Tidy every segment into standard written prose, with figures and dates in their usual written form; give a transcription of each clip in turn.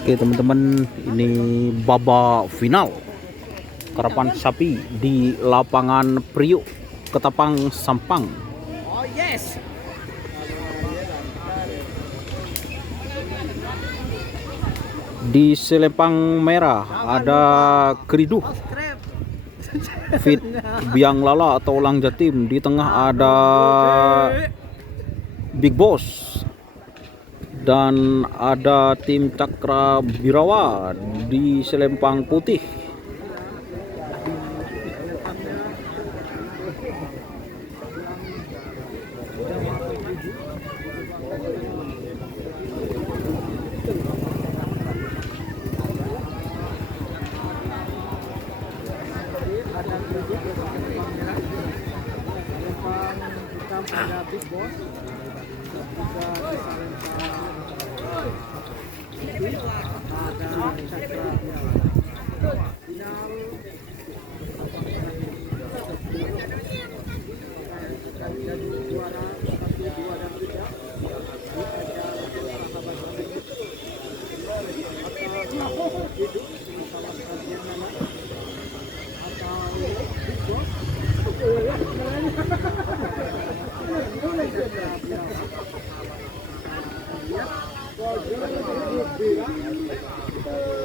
Oke teman-teman, ini babak final karapan sapi di lapangan Priuk, Ketapang, Sampang. Oh yes. Di selempang merah ada Keriduh, Fit Biang Lala atau Lang Jatim. Di tengah ada Big Boss. Dan ada tim Cakra Birawa di selempang putih. Ada Big Boss.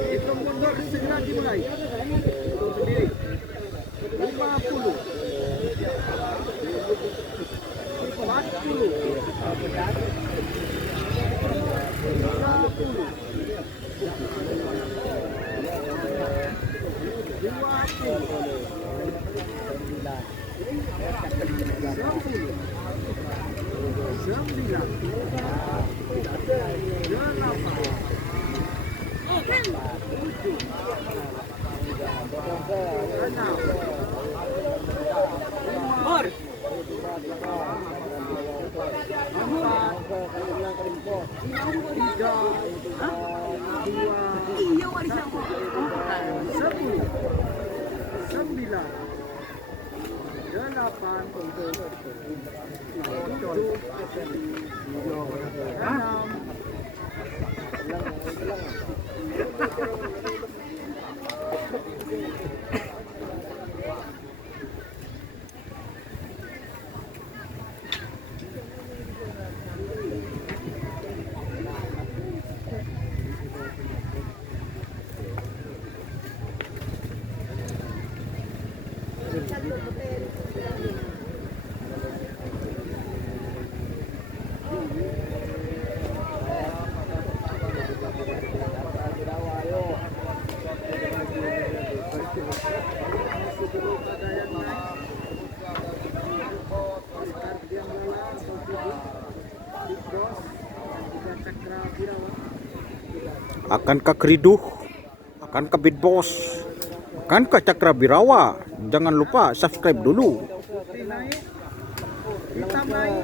Hitung mundur segera dimulai. Hitung sendiri. 50, 40, Akankah Keriduh? Akankah Big Boss? Akankah Cakra Birawa? Jangan lupa subscribe dulu. hitam naik.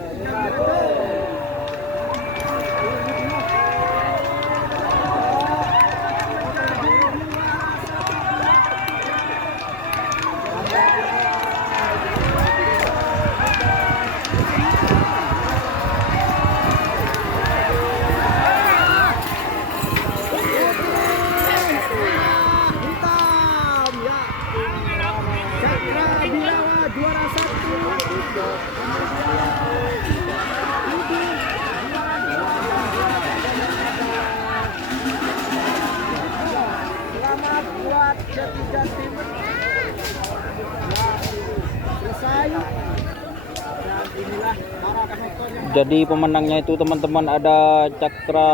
Selamat buat ketiga tim. Selesai. Dan inilah para penonton yang Jadi pemenangnya itu teman-teman ada Cakra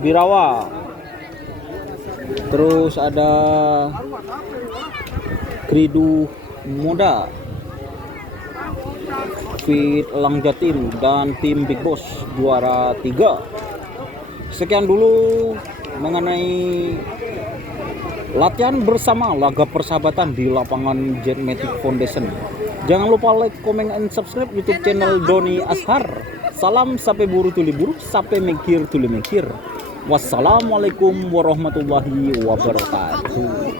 Birawa, terus ada Keriduh Muda, Fit Lang Jatim, dan tim Big Boss juara 3. Sekian dulu mengenai latihan bersama laga persahabatan di lapangan Jetmatic Foundation. Jangan lupa like, comment, and subscribe YouTube channel Doni Ashar. Salam sampai buru tuli buru, sampai mikir tuli mikir. Wassalamualaikum warahmatullahi wabarakatuh.